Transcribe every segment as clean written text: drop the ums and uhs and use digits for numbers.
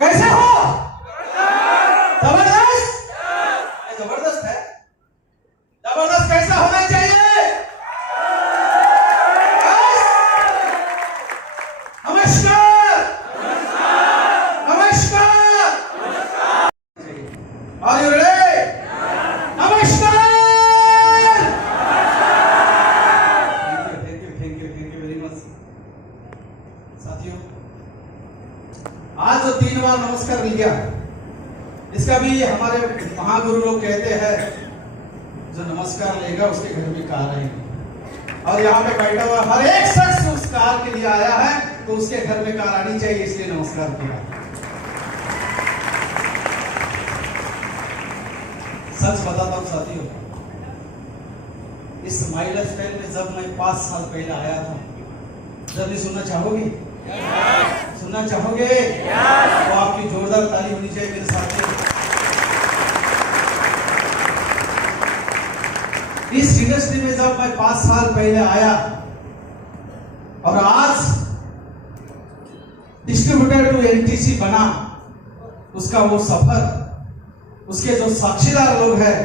कैसे हो? जबरदस्त, जबरदस्त है। जबरदस्त कैसा होना चाहिए? नमस्कार, नमस्कार, आर यू रेडी? नमस्कार। Thank you very much. साथियों, आज जो 3 बार नमस्कार मिल गया, इसका भी हमारे महागुरु लोग कहते हैं जो नमस्कार लेगा उसके घर में कार आएगी। और यहाँ पे बैठा हुआ हर एक शख्स उस कार के लिए आया है, तो उसके घर में कार आनी चाहिए, इसलिए नमस्कार किया। सच बताता हूँ साथियों, इस माई लाइफ स्टाइल में जब मैं 5 साल पहले आया था, जल्दी सुनना चाहोगे? सुनना चाहोगे? तो आपकी जोरदार ताली होनी चाहिए मेरे साथियों। इस इंडस्ट्री में जब मैं 5 साल पहले आया और आज डिस्ट्रीब्यूटर टू एनटीसी बना, उसका वो सफर, उसके जो साक्षीदार लोग हैं,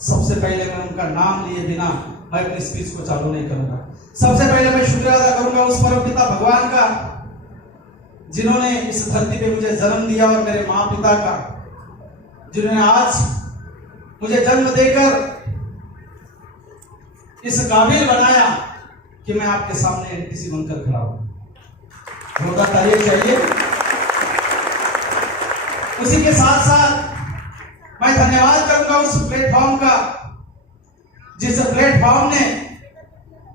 सबसे पहले मैं उनका नाम लिए बिना मैं अपनी स्पीच को चालू नहीं करूंगा। सबसे पहले मैं शुक्रिया अदा करूंगा उस परम पिता भगवान का, जिन्होंने इस धरती पे मुझे जन्म दिया, और मेरे माँ पिता का, जिन्होंने आज मुझे जन्म देकर इस काबिल बनाया कि मैं आपके सामने एनटीसी बनकर खड़ा हूं। जोरदार तालियां चाहिए। उसी के साथ साथ मैं धन्यवाद करूंगा उस प्लेटफॉर्म का, जिस प्लेटफॉर्म ने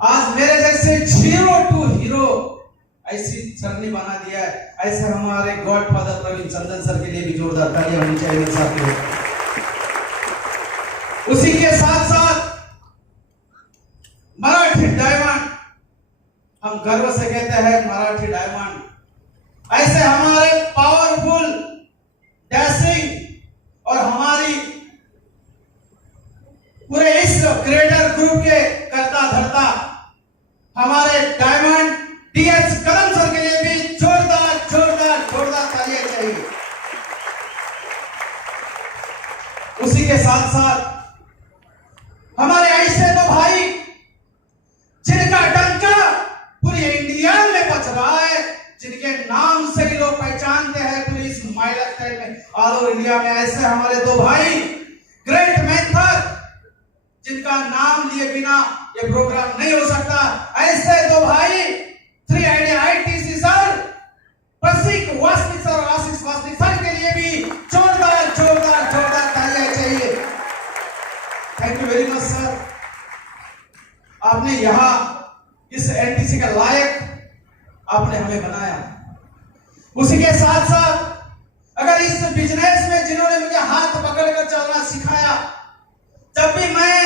आज मेरे जैसे 0 to हीरो ऐसी सरनी बना दिया है। ऐसे हमारे गॉड फादर प्रवीण चंदन सर के लिए भी जोरदार तालियां होनी चाहिए साथियों। उसी के साथ साथ मराठी डायमंड, हम गर्व से कहते हैं मराठी डायमंड, ऐसे हमारे पावरफुल डैशिंग और हमारी पूरे इस क्रिएटर ग्रुप के करता धरता हमारे डायमंड टीएच कदम सर के लिए भी जोरदार जोरदार जोरदार तालियां चाहिए। उसी के साथ साथ हमारे ऐसे दो भाई जिनका डंका पूरी इंडिया में बज रहा है, जिनके नाम से ही लोग पहचानते हैं पूरी इस माय लाइफस्टाइल में, ऑल ओवर इंडिया में, ऐसे हमारे दो भाई ग्रेट मेंटर जिनका नाम लिए बिना ये प्रोग्राम नहीं हो सकता। ऐसे दो भाई 3 आईटीसी सर, प्रसिक वासनिक सर और आशीष वासनिक सर के लिए भी जोरदार जोरदार जोरदार तालियां चाहिए। Thank you very much sir, आपने यहाँ इस एनटीसी का लायक आपने हमें बनाया। उसी के साथ साथ अगर इस बिजनेस में जिन्होंने मुझे हाथ पकड़कर चलना सिखाया, जब भी मैं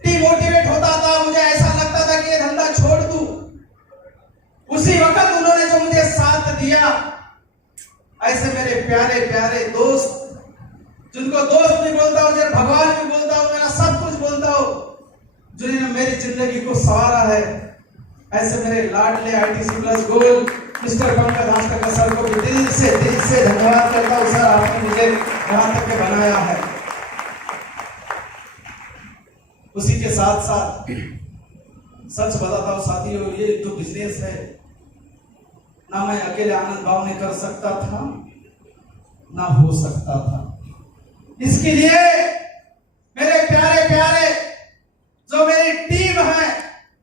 डिमोटिवेट होता था, मुझे ऐसा लगता था कि ये धंधा छोड़ दूं, उसी वक्त उन्होंने जो मुझे साथ दिया, ऐसे मेरे प्यारे प्यारे दोस्त, जिनको दोस्त भी बोलता हूं, जिन्हें भगवान भी बोलता हूं, मेरा सब कुछ बोलता हूं, जिन्होंने मेरी जिंदगी को संवारा है, ऐसे मेरे लाडले ITC plus gold mister Pankaj Hastkar sir को भी दिल से धन्यवाद करता हूं। सर, आपने मुझे यहां तक के बनाया है। उसी के साथ साथ सच बताता हूं साथियों, ये जो बिजनेस है ना मैं अकेले आनंद भाव में कर सकता था ना हो सकता था। इसके लिए मेरे प्यारे प्यारे जो मेरी टीम है,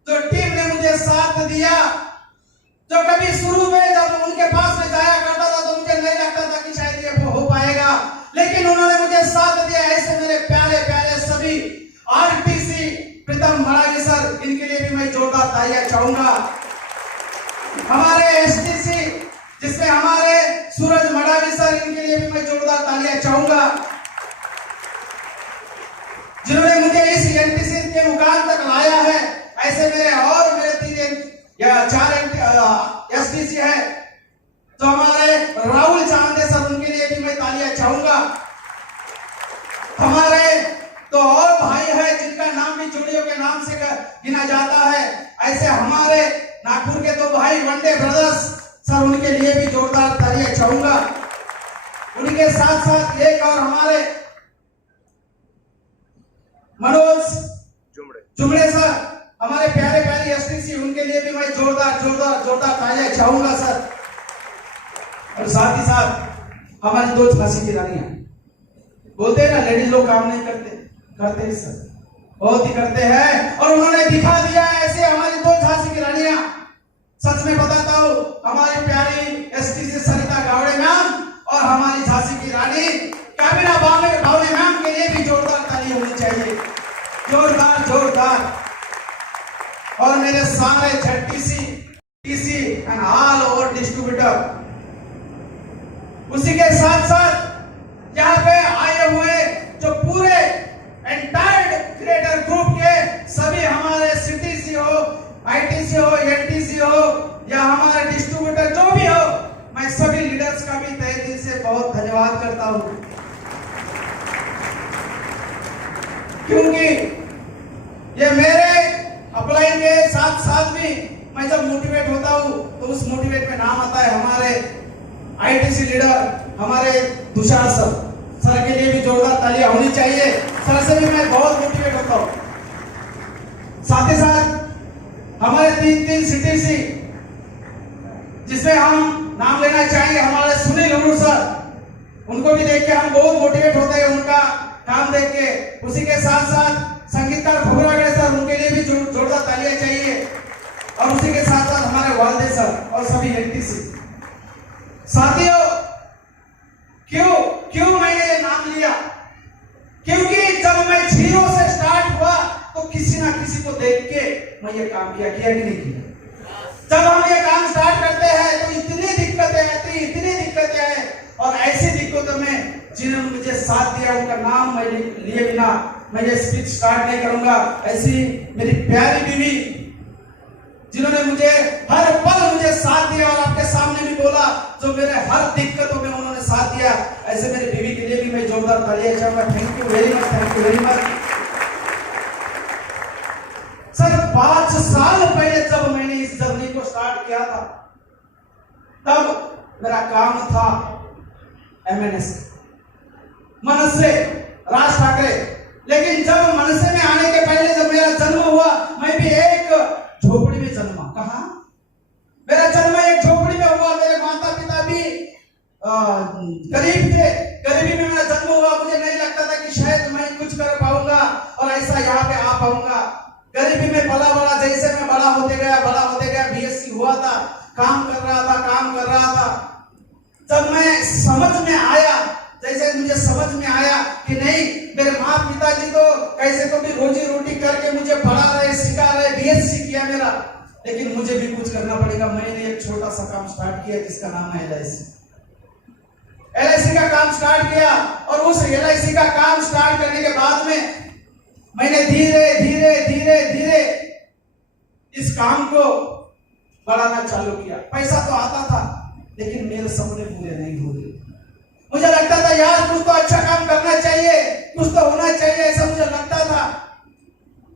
जो टीम ने मुझे साथ दिया, जो कभी शुरू में जब उनके पास में जाया करता था तो मुझे नहीं लगता था कि शायद ये हो पाएगा, लेकिन उन्होंने मुझे साथ दिया। ऐसे मेरे प्यारे प्यारे सभी आरटीसी प्रीतम मराठी सर, इनके लिए भी मैं जोरदार तालियां चाहूंगा। हमारे एसटीसी जिसमें हमारे सूरज मडावी सर, इनके लिए भी मैं जोरदार तालियां चाहूंगा, जिन्होंने मुझे इस एनटीसी के मुकाम तक लाया है। ऐसे मेरे और मेरे 3 या 4 एसटीसी है, तो हमारे राहुल चांदे सर, उनके लिए भी मैं तालियां चाहूंगा। हमारे तो और भाई है जिनका नाम भी जोड़ियों के नाम से गिना जाता है, ऐसे हमारे नागपुर के 2 भाई वनडे ब्रदर्स सर, उनके लिए भी जोरदार तालियां चाहूंगा। उनके साथ साथ एक और हमारे मनोज जुमड़े सर, हमारे प्यारे प्यारे एसटीसी, उनके लिए भी मैं जोरदार जोरदार जोरदार तालियां चाहूंगा सर। और साथ ही साथ हमारी 2 झांसी की रानियां, बोलते हैं ना लेडीज लोग काम नहीं करते हैं सर, बहुत ही करते हैं, और उन्होंने दिखा दिया। ऐसे हमारी 2 झांसी की रानियां, सच में बताता हूं, हमारी प्यारी एसटीसी सरिता गावड़े मैम और हमारी झांसी की रानी काबिना बावले मैम के लिए भी जोरदार ताली होनी चाहिए, जोरदार जोरदार। और मेरे सारे TC and all over distributor, उसी के साथ साथ यहाँ पे आए हुए जो पूरे एंटायर क्रिएटर ग्रुप के सभी हमारे सीटीसी हो, आईटीसी हो, एनटीसी हो या हमारा डिस्ट्रीब्यूटर जो भी हो, मैं सभी लीडर्स का भी तहे दिल से बहुत धन्यवाद करता हूं, क्योंकि ये मेरे अपलाइन के साथ साथ भी मैं जब मोटिवेट होता हूं तो उस मोटिवेट में नाम आता है हमारे आईटीसी लीडर हमारे तुषार सर के लिए भी जोरदार तालियां होनी चाहिए। सर से भी मैं बहुत मोटिवेट होता हूं। साथ ही साथ हमारे 3 सीटीसी, जिसमें हम नाम लेना चाहेंगे हमारे सुनील उरू सर, उनको भी देख के हम बहुत मोटिवेट होते हैं उनका काम देख के। उसी के साथ साथ संगीतकार भुगरागड़े सर, उनके लिए भी जोरदार तालियां चाहिए। और उसी के साथ साथ हमारे वालदे सर और सभी एनटीसी साथियों, क्यों मैंने ये नाम लिया, क्योंकि जब मैं 0 से स्टार्ट हुआ तो किसी ना किसी को देख के मैं ये काम किया कि नहीं किया। जब हम ये काम स्टार्ट करते हैं तो इतनी दिक्कतें हैं और ऐसी दिक्कतों में जिन्होंने मुझे साथ दिया उनका नाम मैं लिए बिना मैं ये स्पीच स्टार्ट नहीं करूंगा। ऐसी मेरी प्यारी बीवी जिन्होंने मुझे हर पल मुझे साथ दिया और आपके सामने भी बोला, जो मेरे हर दिक्कतों में उन्होंने साथ दिया, ऐसे मेरी बीवी के लिए भी मैं जोरदार तालियां चाहूंगा। Thank you very much, thank you very much. Sir 5 साल पहले जब मैंने इस जर्नी को स्टार्ट किया था तब मेरा काम था MNS मनसे राज ठाकरे, लेकिन जब मनसे में आने के पहले जब मेरा जन्म हुआ मैं भी एक झोपड़ी में जन्मा। कहा मेरा जन्म एक झोपड़ी में हुआ। मेरे माता पिता भी गरीब थे, गरीबी में मेरा जन्म हुआ। मुझे नहीं लगता था कि शायद मैं कुछ कर पाऊंगा और ऐसा यहाँ पे आ पाऊंगा। गरीबी में पला बड़ा, जैसे मैं बड़ा होते गया BSc हुआ था, काम कर रहा था। जब मैं समझ में आया, जैसे मुझे समझ में आया कि नहीं, मेरे माँ पिताजी तो कैसे तो भी रोजी रोटी करके मुझे पढ़ा रहे, सिखा रहे, BSc किया मेरा, लेकिन मुझे भी कुछ करना पड़ेगा। मैंने एक छोटा सा काम स्टार्ट किया जिसका नाम है LIC का काम स्टार्ट किया और उस LIC का काम स्टार्ट करने के बाद में मैंने धीरे धीरे इस काम को बढ़ाना चालू किया। पैसा तो आता था लेकिन मेरे सपने पूरे नहीं हो रहे। मुझे लगता था यार कुछ तो अच्छा काम करना चाहिए, कुछ तो होना चाहिए, ऐसा मुझे लगता था।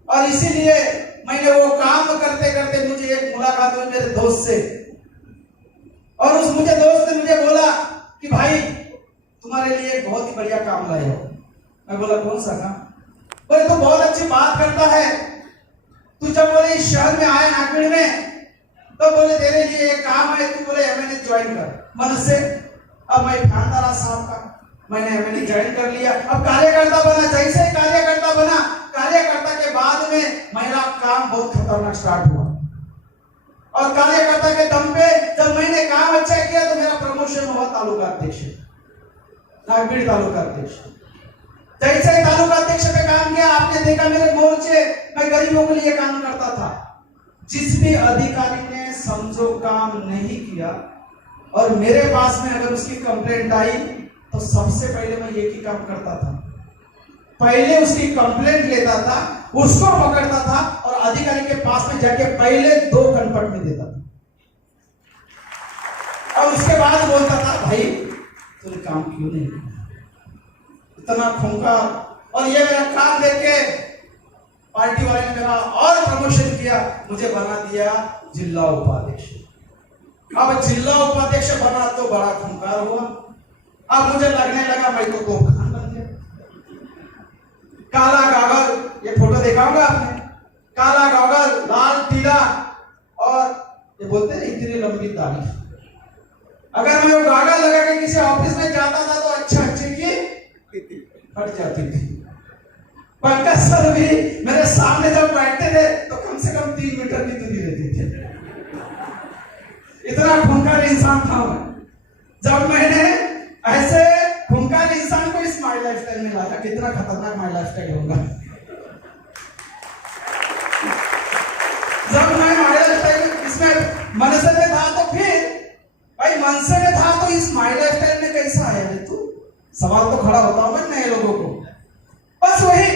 और इसीलिए मैंने वो काम करते करते मुझे एक मुलाकात हुई मेरे दोस्त से, और उस दोस्त ने मुझे बोला कि भाई तुम्हारे लिए एक बहुत ही बढ़िया काम लाया हो। मैं बोला कौन सा काम? बोले तो बहुत अच्छी बात करता है तू। जब बोले इस शहर में आया नागपुर में तो बोले तेरे लिए एक काम है, तू बोले MNS ज्वाइन कर मन से। अब मैं ठानदारा साहब का मैंने MNS ज्वाइन कर लिया। अब कार्यकर्ता बना, जैसे कार्यकर्ता बना, कार्यकर्ता के बाद में मेरा काम बहुत खतरनाक स्टार्ट हुआ। और कार्यकर्ता के दम पे जब मैंने काम अच्छा किया तो मेरा प्रमोशन हुआ तालुका अध्यक्ष, नागपुर तालुका अध्यक्ष। जैसे तालुका अध्यक्ष पे काम किया, आपने देखा मेरे मोर्चे मैं गरीबों के लिए काम करता था। जिस भी अधिकारी ने समझो काम नहीं किया और मेरे पास में अगर उसकी कंप्लेंट आई तो सबसे पहले मैं एक ही काम करता था, पहले उसकी कंप्लेंट लेता था, उसको पकड़ता था और अधिकारी के पास में जाके पहले 2 कनपट में देता था और उसके बाद बोलता था भाई तूने काम क्यों नहीं किया, इतना खूंखार। और ये मेरा काम देख के पार्टी वाले ने मेरा और प्रमोशन किया, मुझे बना दिया जिला उपाध्यक्ष। अब जिला उपाध्यक्ष बना तो बड़ा खूंखार हुआ। अब मुझे लगने लगा मैं तो तोपखान बन गया। काला गागल, ये फोटो देखा होगा आपने, काला गागल, लाल टीला और ये बोलते हैं इतनी लंबी दाढ़ी। अगर मैं वो गागल लगा के किसी ऑफिस में जाता था तो अच्छा अच्छी की हट जाती थी। पंकज सर भी मेरे सामने जब बैठते थे तो कम से कम 3 मीटर की दूरी रहती थी। इतना खूंखार इंसान था मैं। जब मैंने ऐसे खूंखार इंसान को इस माई लाइफस्टाइल में लाया, कितना खतरनाक माई लाइफस्टाइल होगा। जब मैं माई लाइफस्टाइल इसमें मनसे में था तो फिर भाई मनसे में था तो इस माई लाइफस्टाइल में कैसा आया रे तू? सवाल तो खड़ा होता होगा नए लोगों को। बस वही,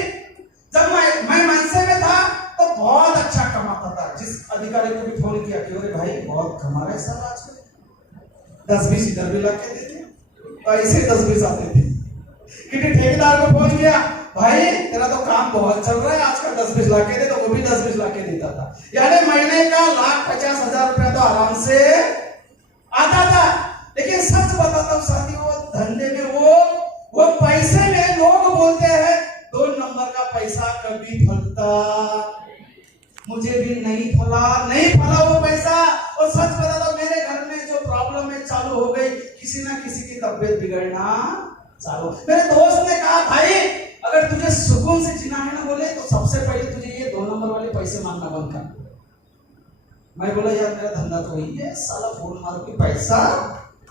जब मैं मनसे में था तो बहुत अच्छा कमाता था। जिस अधिकारी को भी फोन किया कि अरे भाई बहुत कमा रहे सब आजकल, 10-20 इधर भी लाके देते, तो ऐसे 10-20 आते थे। किसी ठेकेदार को फोन किया, भाई तेरा तो काम बहुत चल रहा है आजकल, 10-20 लाके दे, तो वो भी 10-20 लाके देता था। यानी महीने का 1,50,000 रुपया तो आराम से आता था। लेकिन सच बताता हूँ साथियों, धंधे में वो पैसे में लोग बोलते हैं 2 नंबर का पैसा कभी फलता, मुझे भी नहीं फला वो पैसा। और सच बता दो मेरे घर में जो प्रॉब्लम है चालू हो गई, किसी ना किसी की तबीयत बिगड़ना चालू। मेरे दोस्त ने कहा भाई अगर तुझे सुकून से जीना है ना बोले तो सबसे पहले तुझे ये 2 नंबर वाले पैसे मांगना बंद कर। मैं बोला यार मेरा धंधा तो वही है, साला फोन मारो कि पैसा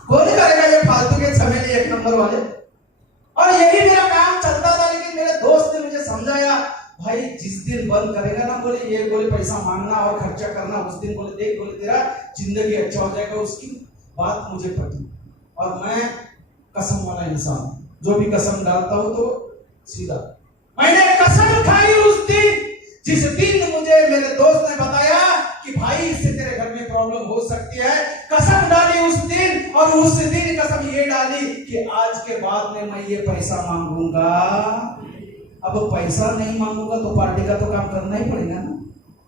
कौन करेगा ये फालतू के झमेले 1 नंबर वाले। और यही मेरा काम चलता था। लेकिन मेरे दोस्त ने मुझे समझाया भाई जिस दिन बंद करेगा ना, बोले ये बोले पैसा मांगना और खर्चा करना, उस दिन बोले देख बोले तेरा जिंदगी अच्छा हो जाएगा। उसकी बात मुझे पटी और मैं कसम वाला इंसान, जो भी कसम डालता हूं तो सीधा। मैंने कसम खाई उस दिन, जिस दिन मुझे मेरे दोस्त ने बताया कि भाई इससे तेरे घर में प्रॉब्लम हो सकती है। कसम डाली उस दिन, और उस दिन कसम ये डाली कि आज के बाद में मैं ये पैसा मांगूंगा। अब पैसा नहीं मांगूंगा तो पार्टी का तो काम करना ही पड़ेगा ना,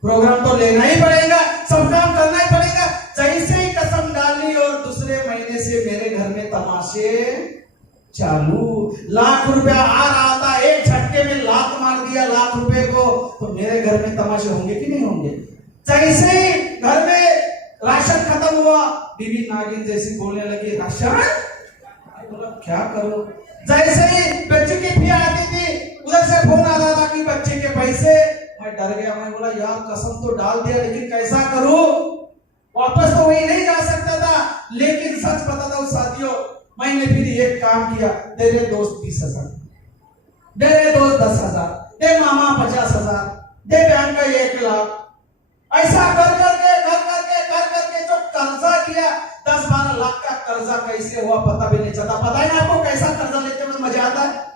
प्रोग्राम तो लेना ही पड़ेगा, सब काम करना ही पड़ेगा। जैसे ही कसम डाली और दूसरे महीने से मेरे घर में तमाशे चालू। लाख रुपया आ रहा था, एक झटके में लात मार दिया लाख रुपए को, तो मेरे घर में तमाशे होंगे कि नहीं होंगे? जैसे ही घर में राशन खत्म हुआ, बीवी नागिन जैसी बोलने लगी राशन, बोला क्या करो। जैसे ही बच्चे की फी आती थी, उधर से फोन आ रहा था कि बच्चे के पैसे, मैं डर गया। मैं बोला यार कसम तो डाल दिया, लेकिन कैसा करूं, वापस तो वही नहीं जा सकता था। लेकिन सच बताता हूं साथियों, मैंने फिर एक काम किया, तेरे दोस्त 20,000, मेरे दोस्त 10,000, दे मामा 50,000, दे बहन का 1 लाख, ऐसा कर करके जो कर्जा किया 10-12 लाख का कर्जा कैसे हुआ पता भी नहीं चला। पता है ना आपको कैसा कर्जा लेते हुए मजा आता है?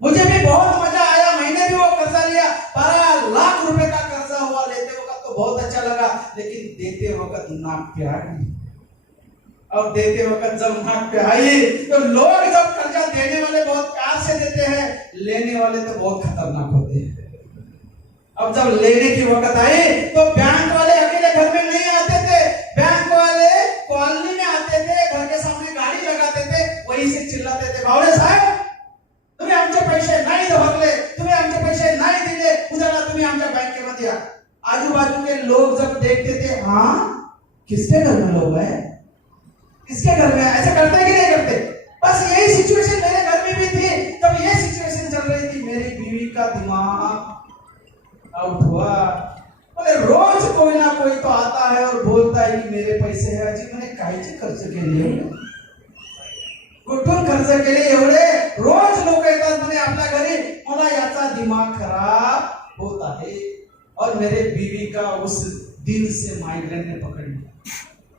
मुझे भी बहुत मजा आया, मैंने भी वो कर्जा लिया, 12 लाख रुपए का कर्जा हुआ। लेते वक्त तो बहुत अच्छा लगा, लेकिन देते वक्त नाक पे आई। और देते वक्त जब नाक पे आई तो लोग जब कर्जा देने वाले बहुत प्यार से देते हैं, लेने वाले तो बहुत खतरनाक होते हैं। अब जब लेने की वक्त आई तो बैंक वाले अकेले घर में नहीं आते थे, बैंक वाले कॉलोनी में आते थे, घर के सामने गाड़ी लगाते थे, वहीं से चिल्लाते थे, भावड़े साहब तुम्हें आमचे पैसे नाही भरले, तुम्हें आमचे पैसे नाही दिले, उद्याला तुम्ही आमच्या बँकेमध्ये या। आजू बाजू के लोग जब देखते थे, हाँ किसके घर में लोग है, किसके घर में, ऐसे करते कि नहीं करते? बस यही सिचुएशन मेरे घर में भी थी। तब ये सिचुएशन चल रही थी, मेरी बीवी का दिमाग आउट हुआ। बोले रोज कोई ना कोई तो आता है और बोलता है कि मेरे पैसे है, अजी मैंने कायचे खर्च केले, कुठून खर्च केले एवढे? रोज लोक येतात म्हणे आपल्या घरी, मला याचा दिमाग खराब होता है। और मेरे बीवी का उस दिन से माइग्रेन ने पकड़ लिया,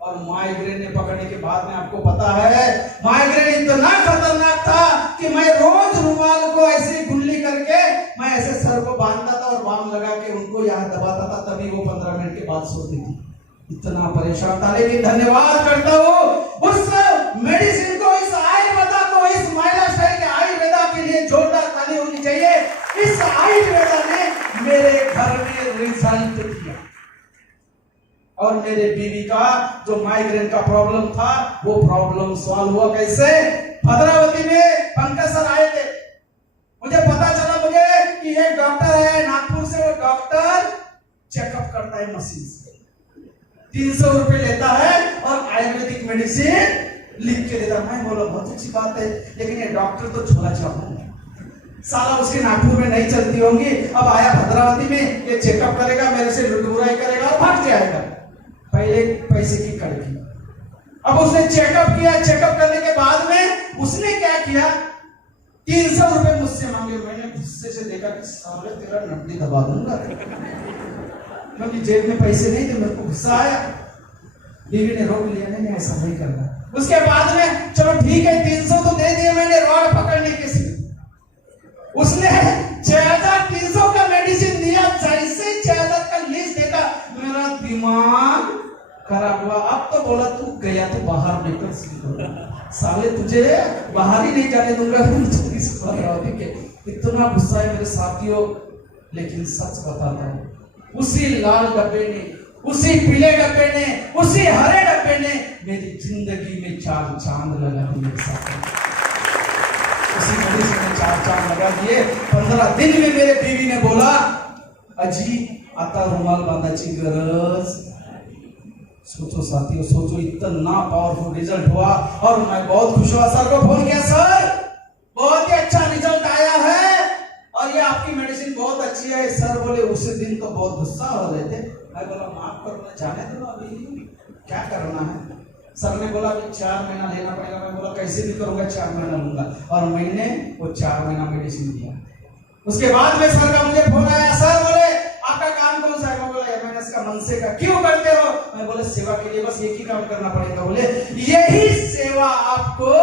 और माइग्रेन ने पकड़ने के बाद में आपको पता है माइग्रेन इतना खतरनाक था कि मैं रोज रुमाल को ऐसे गुल्ली करके मैं ऐसे सर को बांधता था और बाम लगा के उनको यहाँ दबाता था, तभी वो 15 मिनट के बाद सोती थी। इतना परेशान था। लेकिन धन्यवाद करता हूँ उस मेडिसिन को, इस आयुर्वेदा को, इस महिला स्टाइल के आयुर्वेदा के लिए जोरदार ताली होनी चाहिए। इस आयुर्वेदा ने मेरे घर में रिजल्ट दिया, और मेरे बीवी का जो माइग्रेन का प्रॉब्लम था वो प्रॉब्लम सॉल्व हुआ। कैसे? भद्रावती में पंकज सर आए थे, मुझे पता चला मुझे कि एक डॉक्टर है नागपुर से, वो डॉक्टर चेकअप करता है मशीन से, 300 रुपए लेता है और आयुर्वेदिक मेडिसिन लिख के देता है। मैं बोला बहुत अच्छी बात है, लेकिन ये डॉक्टर तो छोला चावल है, साला उसके नागपुर में नहीं चलती होंगी। अब आया भद्रावती में, ये चेकअप करेगा, मेरे से लुटबुराई करेगा और भाग जाएगा। पहले पैसे की कड़की। अब उसने चेकअप किया, चेकअप करने के बाद में उसने क्या किया, 300 रुपए मुझसे मांगे। मैंने गुस्से से देखा कि साले तेरा नकली दबा दूंगा, क्योंकि जेब में पैसे नहीं थे। मेरे को गुस्सा आया, बीवी ने रोक लिया, नहीं ऐसा नहीं करना। उसके बाद में चलो ठीक है 300 तो दे दिए मैंने रॉड पकड़ने के से। उसने 6,300 का मेडिसिन दिया। जैसे 6,000 का लिस्ट देखा, मेरा दिमाग खराब हुआ। अब तो बोला तू गया तो बाहर निकल, साले तुझे बाहर ही नहीं जाने दूंगा। इतना गुस्सा है मेरे साथियों, लेकिन सच बताता हूँ, उसी लाल डब्बे ने, उसी पीले डब्बे ने, उसी हरे डब्बे ने मेरी जिंदगी में 4 चांद लगा दिए। उसी मेडिसिन ने 4 चांद लगा दिए। 15 दिन में मेरे बीवी ने बोला, अजी आता रुमाल बांधाची गरज। सोचो साथियों, सोचो, इतना पावरफुल रिजल्ट हुआ और मैं बहुत खुश हुआ। सर को फोन किया, सर बहुत ही अच्छा रिजल्ट आया है और ये आपकी मेडिसिन बहुत अच्छी है। सर बोले उस दिन तो बहुत गुस्सा हो रहे थे। मैं बोला माफ करो, जाने दो, अभी क्या करना है। सर ने बोला कि 4 महीना लेना पड़ेगा। मैं बोला कैसे भी करूंगा, 4 महीना लूंगा। और मैंने वो 4 महीना मेडिसिन दिया। उसके बाद में सर का मुझे फोन आया, सर बोले आपका काम कौन सा है? मैं बोला एमएनएस का, मनसे का। क्यों करते हो? मैं बोले सेवा के लिए, बस एक ही काम करना पड़ेगा। बोले यही सेवा आपको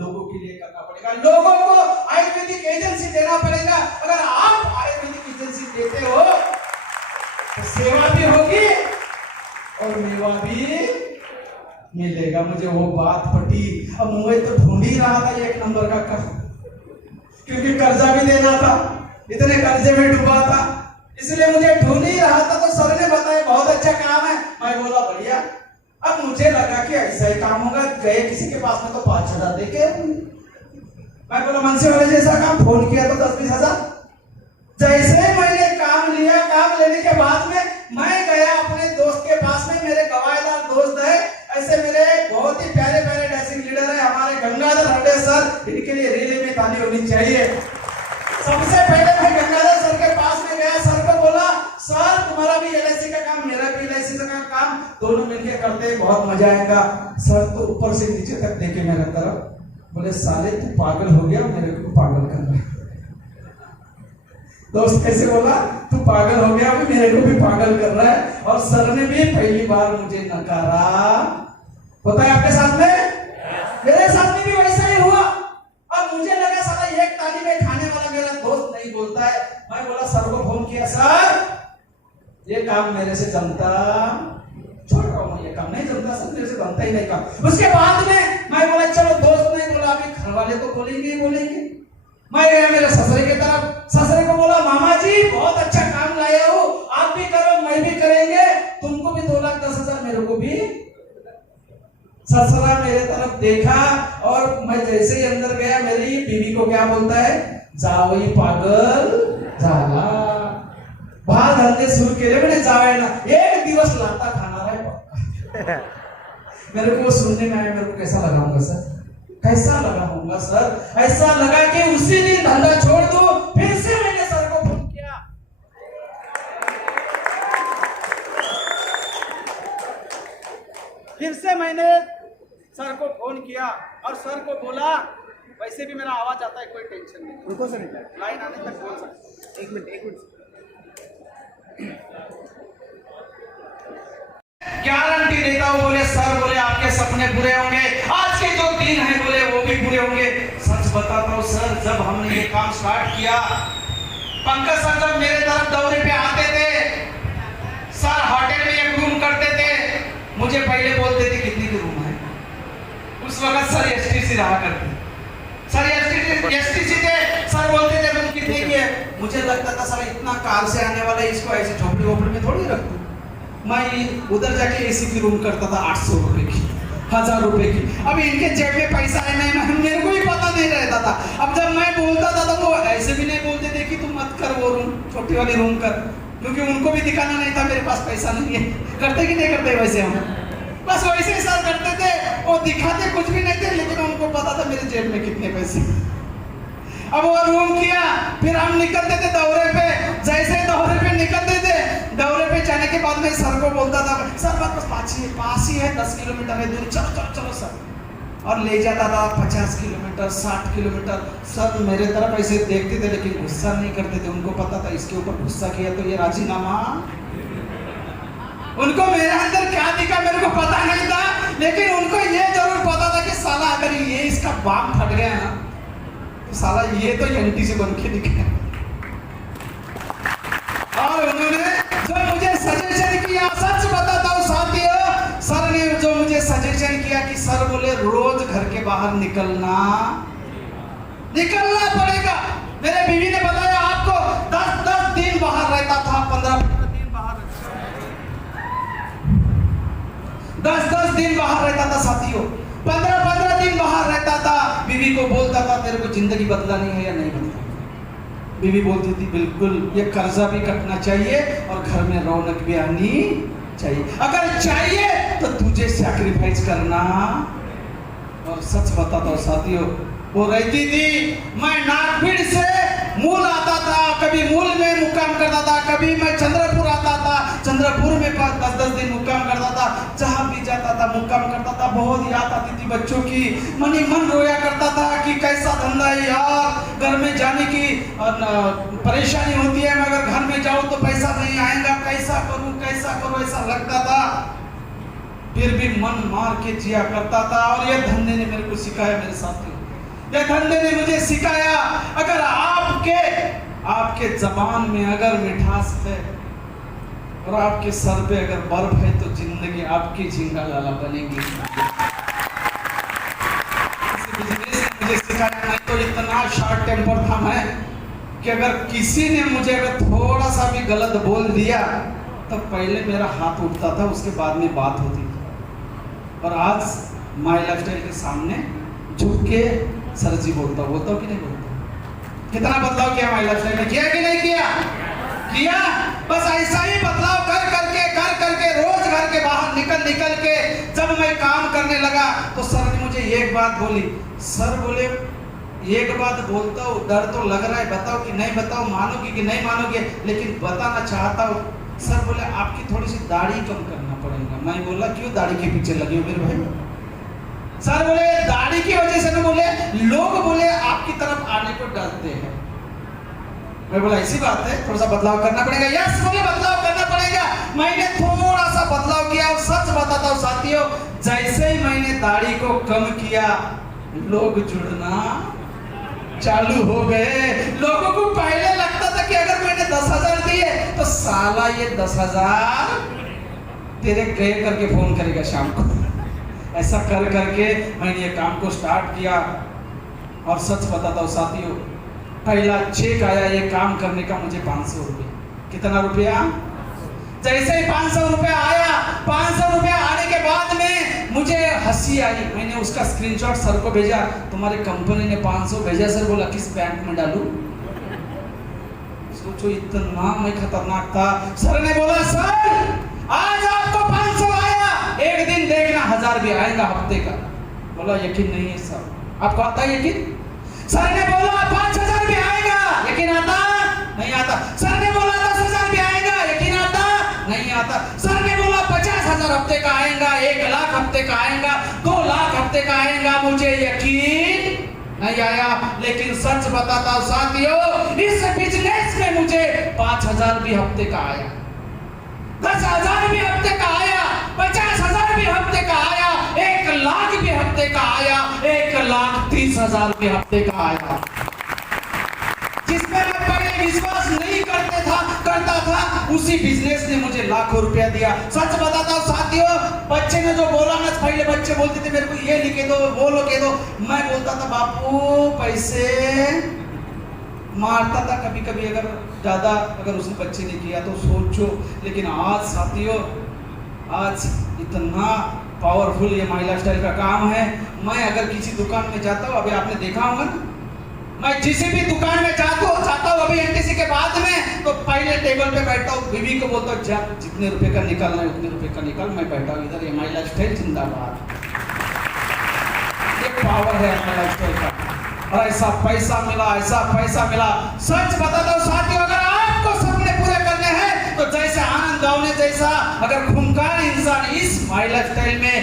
लोगों के लिए करना पड़ेगा, लोगों को आयुर्वेदिक एजेंसी देना पड़ेगा। अगर आप आयुर्वेदिक एजेंसी देते हो तो सेवा भी होगी और मेवा भी मिलेगा। मुझे वो बात पटी। अब मैं तो ढूंढ ही रहा था एक नंबर का काम, क्योंकि कर्जा भी देना था, इतने कर्जे में डूबा था, इसलिए मुझे ढूंढ ही रहा था। तो सर ने बताया बहुत अच्छा काम है। मैं बोला बढ़िया। अब मुझे लगा कि ऐसा ही काम होगा, गए किसी के पास में तो 5,000 दे के, मैं बोला मनसे वाले जैसा काम, फोन किया तो 10-20 हजार। जैसे मैंने काम लिया, काम लेने के बाद में मैं गया अपने दोस्त के पास में, मेरे गवाहीदार दोस्त है, ऐसे मेरे बहुत ही प्यारे प्यारे डैशिंग लीडर है हमारे गंगाधर हड्डे सर, इनके लिए रिले में ताली होनी चाहिए। सबसे पहले मैं गंगाधर सर के पास में गया, सर को बोला सर तुम्हारा भी एलआईसी का काम, मेरा भी एलआईसी का काम, दोनों मिलके करते हैं, बहुत मजा आएगा। सर तो ऊपर से नीचे तक देखे मेरे तरफ, बोले साले तू पागल हो गया, मेरे को पागल कर रहा है। दोस्त कैसे बोला? तू पागल हो गया, मेरे को भी पागल कर रहा है। और सर ने भी पहली बार मुझे नकारा। होता है आपके साथ में? मेरे साथ में भी वैसा ही हुआ। अब मुझे लगा साला एक ताली में खाने वाला मेरा दोस्त नहीं बोलता है। मैं बोला सर को फोन किया, सर ये काम मेरे से जमता, छोड़ रहा हूँ, ये काम नहीं जमता सर, मेरे से बनता ही नहीं काम। उसके बाद में मैं बोला चलो, दोस्त ने बोला अभी घर वाले तो बोलेंगे ही बोलेंगे। मैं गया मेरे ससुरे की तरफ, ससुरे को बोला मामा जी बहुत अच्छा काम लाया हूँ, आप भी करो मैं भी करेंगे, तुमको भी 2,10,000 मेरे को भी। ससुरा मेरे तरफ देखा और मैं जैसे ही अंदर गया, मेरी बीवी को क्या बोलता है, जावई पागल झाला। बाहर धंधे शुरू केले, मैंने जावे ना, एक दिवस लाता खाना है। मेरे को सुनने में आया, मेरे को कैसा लगा होगा सर, कैसा लगा होगा सर? ऐसा लगा कि उसी दिन धंधा छोड़ दो। फिर से मैंने सर को फोन किया, फिर से मैंने सर को फोन किया और सर को बोला, वैसे भी मेरा आवाज आता है, कोई टेंशन नहीं, रुको सर लाइन आने तक बोल सकते। एक मिनट गारंटी देता हूँ। बोले सर, बोले आपके सपने पूरे होंगे, आज के जो दिन है बोले वो भी पूरे होंगे। सच बताता हूँ सर, जब हमने ये काम स्टार्ट किया, पंकज सर जब मेरे तरफ दौरे पे आते थे, सर होटल में एक रूम करते थे, मुझे पहले बोलते थे कितनी रूम है। उस वक्त सर एसटीसी रहा करते, सर एसटीसी थे, सर बोलते थे रूम कितने की है। मुझे लगता था सर इतना कार से आने वाला है, इसको ऐसे झोपड़ी वोपड़ी में थोड़ी रख दूं। मैं उधर जाके एसी की रूम करता था 800 रुपए की, 1000 रुपए की। अब इनके जेब में पैसा है नहीं, मेरे को भी पता नहीं रहता था। अब जब मैं बोलता था तो वो ऐसे भी नहीं बोलते थे कि तुम मत कर वो रूम, छोटी वाली रूम कर, क्योंकि उनको भी दिखाना नहीं था मेरे पास पैसा नहीं है। करते कि नहीं करते वैसे हम? बस वैसे ही सर करते थे, वो दिखाते कुछ भी नहीं थे, लेकिन उनको पता था मेरे जेब में कितने पैसे। अब वो रूम किया, फिर हम निकलते थे दौरे पे। जैसे दौरे पे निकलते थे, दौरे पे जाने के बाद में सर को बोलता था, सर बस पास ही है 10 किलोमीटर है दूर, चलो चलो चलो सर। और ले जाता था 50 किलोमीटर 60 किलोमीटर। सर मेरे तरफ ऐसे देखते थे, लेकिन गुस्सा नहीं करते थे। उनको पता था इसके ऊपर गुस्सा किया तो ये राजीनामा। उनको मेरे अंदर क्या दिखा मेरे को पता नहीं था, लेकिन उनको ये जरूर पता था कि साला अगर ये इसका बाप फट गया ना, तो साला ये तो एंटी से बन के निकले। और उन्होंने जो मुझे सजेशन किया, सच बताता हूँ साथियों, सर ने जो मुझे सजेशन किया कि सर बोले रोज घर के बाहर निकलना पड़ेगा। मेरे बीवी ने बताया आपको 10 दिन बाहर रहता था, 15 दिन बाहर, 10 दिन बाहर रहता था साथियों, 15 दिन बाहर रहता था। बीवी को बोलता था तेरे को जिंदगी बदलानी है या नहीं बदलानी? बीवी बोलती थी बिल्कुल, ये कर्जा भी कटना चाहिए और घर में रौनक भी आनी चाहिए। अगर चाहिए तो तुझे सैक्रिफाइस करना। और सच बताता हूँ साथियों, वो रहती थी, मैं नागभीड़ से मूल आता था, कभी मूल में मुकाम करता था, कभी मैं चंद्रपुर आता था, चंद्रपुर में 10-10 दिन मुक्काम करता था, जहाँ भी जाता था मुक्काम करता था। बहुत याद आती थी बच्चों की, मनी मन रोया करता था कि कैसा धंधा है यार, घर में जाने की परेशानी होती है, मगर घर में जाओ तो पैसा नहीं आएगा, कैसा करूं ऐसा लगता था। फिर भी मन मार के जिया करता था। और ये धंधे ने मेरे को सिखाया मेरे साथियों, ये धंधे ने मुझे सिखाया, अगर आपके जबान में अगर मिठास है और आपके सर पे अगर बर्फ है तो जिंदगी आपकी झींगा लाला बनेगी। मुझे सिखाया। नहीं तो इतना शॉर्ट टेम्पर था मैं कि अगर किसी ने मुझे अगर थोड़ा सा भी गलत बोल दिया तो पहले मेरा हाथ उठता था, उसके बाद में बात होती थी। और आज माय लाइफस्टाइल के सामने झुक के सर जी बोलता हूँ कि नहीं बोलता? कितना बदलाव किया माय लाइफस्टाइल ने, किया कि नहीं किया? बस ऐसा ही बदलाव कर करके रोज घर के बाहर निकल के जब मैं काम करने लगा तो सर ने मुझे एक बात बोली। सर बोले, एक बात बोलता हूँ, डर तो लग रहा है, बताओ कि नहीं बताओ, मानोगे कि नहीं मानोगे, लेकिन बताना चाहता हूँ। सर बोले आपकी थोड़ी सी दाढ़ी कम करना पड़ेगा। मैं बोला क्यों दाढ़ी के पीछे लगे हो मेरे भाई? सर बोले दाढ़ी की वजह से ना, बोले लोग बोले आपकी तरफ आने को डरते हैं। मैं बोला ऐसी बात है, थोड़ा सा बदलाव करना पड़ेगा। यस बोले बदलाव करना पड़ेगा। मैंने थोड़ा सा बदलाव किया और सच बताता हूँ साथियों, जैसे ही मैंने दाढ़ी को कम किया लोग जुड़ना चालू हो गए। लोगों को पहले लगता था कि अगर मैंने 10,000 दिए तो साला ये 10,000 तेरे गए करके फोन करेगा शाम को। ऐसा कर करके मैंने ये काम को स्टार्ट किया। और सच बताता हूँ साथियों, पहला चेक आया ये काम करने का मुझे 500 रुपये। कितना रुपया? जैसे ही 500 रुपया आया, 500 रुपया आने के बाद में मुझे हंसी आई। मैंने उसका स्क्रीनशॉट सर को भेजा, तुम्हारे कंपनी ने 500 भेजा। सर बोला किस बैंक में डालूं? सोचो इतना मैं खतरनाक था। सर ने बोला सर आज आपको 500 आया, एक दिन देखना 1000 भी आएगा हफ्ते का। बोला यकीन नहीं है सर। आपको आता है यकीन? सर ने बोला 5000 भी आएगा, यकीन आता? नहीं आता। सर ने बोला 10,000 भी आएगा, यकीन आता? नहीं आता। सर ने बोला 50,000 हफ्ते का आएगा, 1 लाख हफ्ते का आएगा, 2 लाख हफ्ते का आएगा, मुझे यकीन नहीं आया। लेकिन सच बताता हूं साथियों, इस बिजनेस में मुझे 5,000 भी हफ्ते का आया, 10,000 भी हफ्ते का आया, 50,000 भी हफ्ते का आया, 1 लाख भी हफ्ते का आया, 1,30,000 भी हफ्ते का आया। जिसमें मैं पहले विश्वास नहीं करता था उसी बिजनेस ने मुझे लाखों रुपया दिया। सच बताता हूँ साथियों, बच्चे ने जो बोला ना, पहले बच्चे बोलते थे मेरे को ये लिखे दो, वो लिखे दो, मैं बोलता था बापू पैसे मारता था कभी कभी अगर ज्यादा अगर उसने बच्चे ने किया तो सोचो। लेकिन आज साथियों, आज इतना पावरफुल ये माय लाइफस्टाइल का काम है। मैं अगर किसी दुकान में जाता हूँ, अभी आपने देखा होगा ना, मैं जिस भी दुकान में जाता हूँ अभी एनटीसी के बाद में, तो पहले टेबल पे बैठता हूँ, बीवी को बोलता हूँ जितने रुपए का निकालना है उतने रुपए का निकाल, मैं बैठा हूँ इधर। ये माय लाइफस्टाइल जिंदाबाद। ये पावर है माय लाइफस्टाइल का। और ऐसा पैसा मिला। सच बताता हूँ साथियों, अगर आपको सपने पूरे करने हैं तो जैसे आनंद गाँव जैसा अगर खूंखार इंसान इस माय लाइफस्टाइल में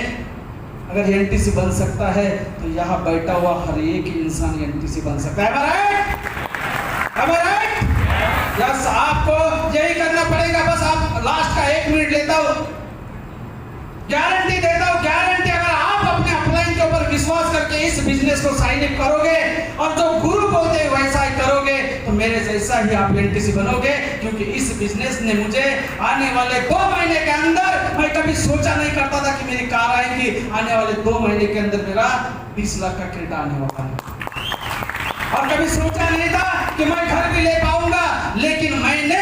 अगर एनटीसी बन सकता है तो यहाँ बैठा हुआ हर एक इंसान एनटीसी बन सकता है। यस, आपको यही करना पड़ेगा। बस आप लास्ट का 1 मिनट लेता हूँ, गारंटी देता हूँ, गारंटी। अगर आप अपने अपलाइन के ऊपर विश्वास करके इस बिजनेस को साइन अप करोगे और जो गुरु बोलते हैं वैसा ही करोगे तो मेरे जैसा ही आप एनटीसी बनोगे। क्योंकि इस बिजनेस ने मुझे आने वाले 2 महीने के अंदर, मैं कभी सोचा नहीं करता था कि मेरी कार आएगी, आने वाले 2 महीने के अंदर मेरा 20 लाख का क्रेटा आने वाला है। और कभी सोचा नहीं था कि मैं घर भी ले पाऊंगा, लेकिन मैंने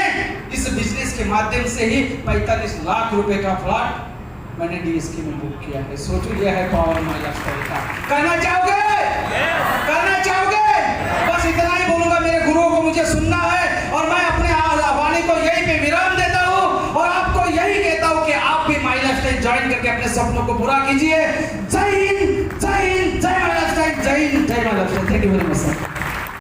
इस बिजनेस के माध्यम से ही 45 लाख रुपए का फ्लैट मैंने डीएसके में बुक किया है। सोचो यह है पावर माय लाइफस्टाइल का। करना चाहोगे? बस इतना ही बोलूंगा, मेरे गुरुओं को मुझे सुनना है और मैं अपने वाणी को यहीं पे विराम देता हूँ और आपको यही कहता हूँ कि आप भी माय लाइफस्टाइल ज्वाइन करके अपने सपनों को पूरा कीजिए। जय हिंद, जय माय लाइफस्टाइल, जय हिंद, जय my lifestyle. Thank you very much sir.